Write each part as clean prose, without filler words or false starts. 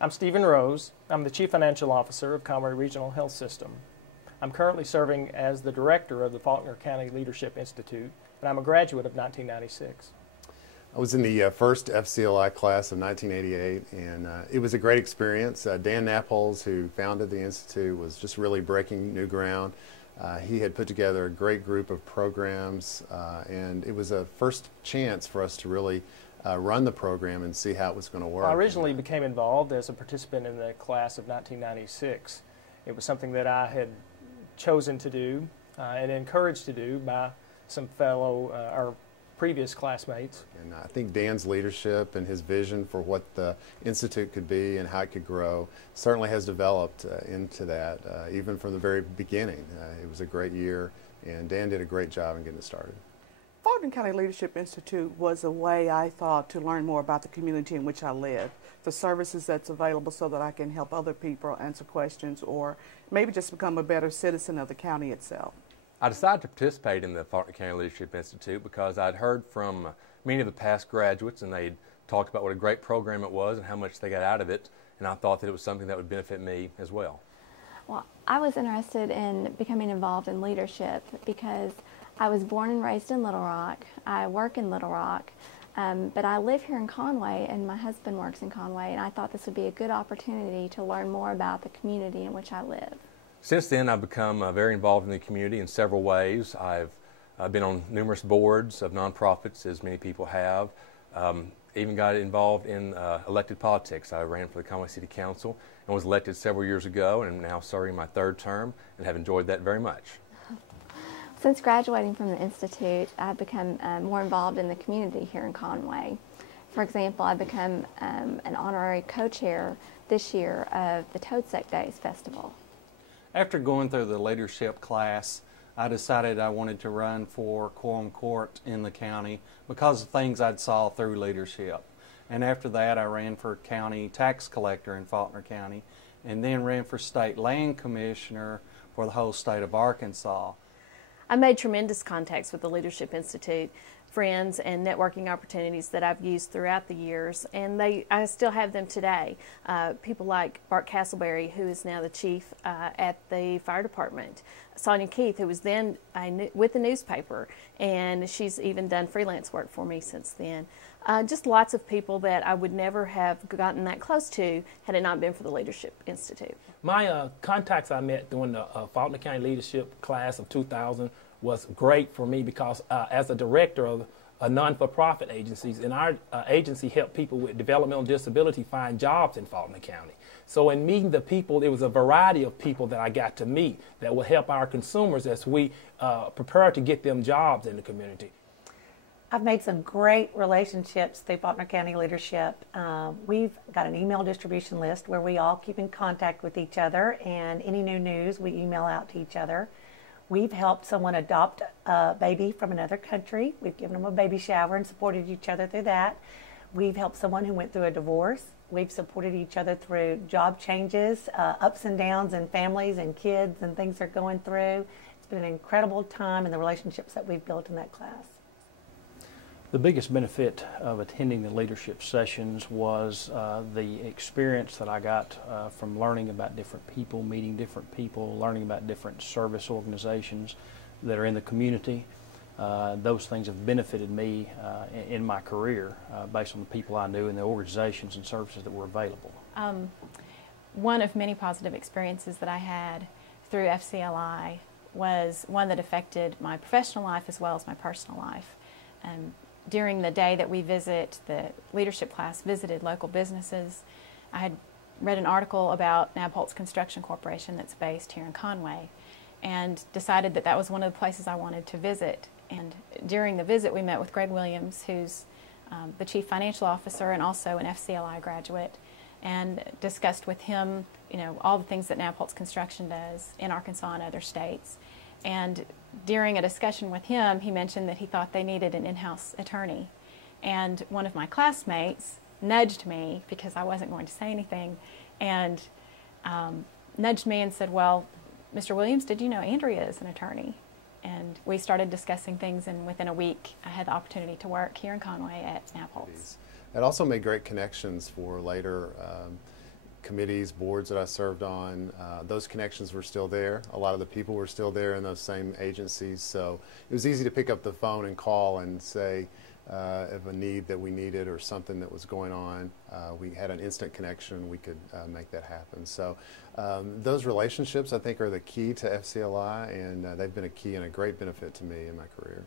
I'm Stephen Rose. I'm the Chief Financial Officer of Conway Regional Health System. I'm currently serving as the Director of the Faulkner County Leadership Institute, and I'm a graduate of 1996. I was in the first FCLI class of 1988, and it was a great experience. Dan Napholz, who founded the Institute, was just really breaking new ground. He had put together a great group of programs, and it was a first chance for us to really run the program and see how it was going to work. I originally became involved as a participant in the class of 1996. It was something that I had chosen to do and encouraged to do by some fellow, our previous classmates. And I think Dan's leadership and his vision for what the Institute could be and how it could grow certainly has developed into that, even from the very beginning. It was a great year, and Dan did a great job in getting it started. Faulkner County Leadership Institute was a way, I thought, to learn more about the community in which I live, the services that's available so that I can help other people answer questions or maybe just become a better citizen of the county itself. I decided to participate in the Faulkner County Leadership Institute because I'd heard from many of the past graduates, and they'd talked about what a great program it was and how much they got out of it, and I thought that it was something that would benefit me as well. Well, I was interested in becoming involved in leadership because I was born and raised in Little Rock. I work in Little Rock, but I live here in Conway, and my husband works in Conway, and I thought this would be a good opportunity to learn more about the community in which I live. Since then, I've become very involved in the community in several ways. I've been on numerous boards of nonprofits, as many people have. Even got involved in elected politics. I ran for the Conway City Council and was elected several years ago, and am now serving my third term and have enjoyed that very much. Since graduating from the Institute, I've become more involved in the community here in Conway. For example, I've become an honorary co-chair this year of the Toadsuck Days Festival. After going through the leadership class, I decided I wanted to run for quorum court in the county because of things I'd saw through leadership. And after that, I ran for county tax collector in Faulkner County, and then ran for state land commissioner for the whole state of Arkansas. I made tremendous contacts with the Leadership Institute, friends and networking opportunities that I've used throughout the years, and I still have them today. People like Bart Castleberry, who is now the chief at the fire department, Sonia Keith, who was then with the newspaper, and she's even done freelance work for me since then. Just lots of people that I would never have gotten that close to had it not been for the Leadership Institute. My contacts I met during the Faulkner County Leadership class of 2000 was great for me because as a director of non-for-profit agencies, and our agency helped people with developmental disability find jobs in Faulkner County. So in meeting the people, there was a variety of people that I got to meet that will help our consumers as we prepare to get them jobs in the community. I've made some great relationships through Faulkner County Leadership. We've got an email distribution list where we all keep in contact with each other, and any new news we email out to each other. We've helped someone adopt a baby from another country. We've given them a baby shower and supported each other through that. We've helped someone who went through a divorce. We've supported each other through job changes, ups and downs in families and kids and things they're going through. It's been an incredible time in the relationships that we've built in that class. The biggest benefit of attending the leadership sessions was the experience that I got from learning about different people, meeting different people, learning about different service organizations that are in the community. Those things have benefited me in my career based on the people I knew and the organizations and services that were available. One of many positive experiences that I had through FCLI was one that affected my professional life as well as my personal life. During the day that we visit, the leadership class visited local businesses. I had read an article about Napholz Construction Corporation that's based here in Conway and decided that that was one of the places I wanted to visit. And during the visit we met with Greg Williams, who's the Chief Financial Officer and also an FCLI graduate, and discussed with him, all the things that Napholz Construction does in Arkansas and other states. And during a discussion with him, he mentioned that he thought they needed an in-house attorney. And one of my classmates nudged me, because I wasn't going to say anything, and nudged me and said, well, Mr. Williams, did you know Andrea is an attorney? And we started discussing things, and within a week I had the opportunity to work here in Conway at Napholz. It also made great connections for later committees, boards that I served on, those connections were still there. A lot of the people were still there in those same agencies, so it was easy to pick up the phone and call and say if a need that we needed or something that was going on, we had an instant connection, we could make that happen. So those relationships, I think, are the key to FCLI, and they've been a key and a great benefit to me in my career.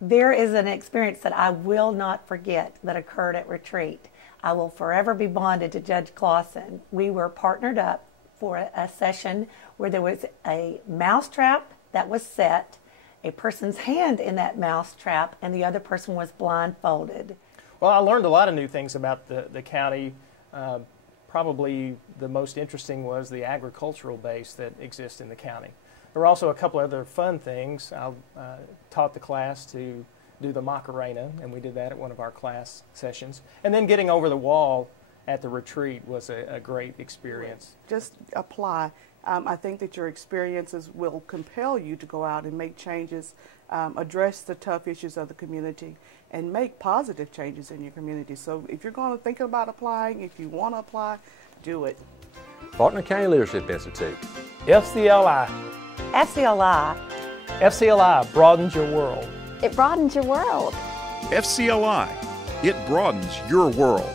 There is an experience that I will not forget that occurred at retreat. I will forever be bonded to Judge Clausen. We were partnered up for a session where there was a mousetrap that was set, a person's hand in that mousetrap, and the other person was blindfolded. Well, I learned a lot of new things about the county. Probably the most interesting was the agricultural base that exists in the county. There were also a couple other fun things. I taught the class to do the Macarena, and we did that at one of our class sessions. And then getting over the wall at the retreat was a great experience. Just apply. I think that your experiences will compel you to go out and make changes, address the tough issues of the community, and make positive changes in your community. So if you're going to think about applying, if you want to apply, do it. Faulkner County Leadership Institute. FCLI. FCLI. FCLI broadens your world. It broadens your world. FCLI, it broadens your world.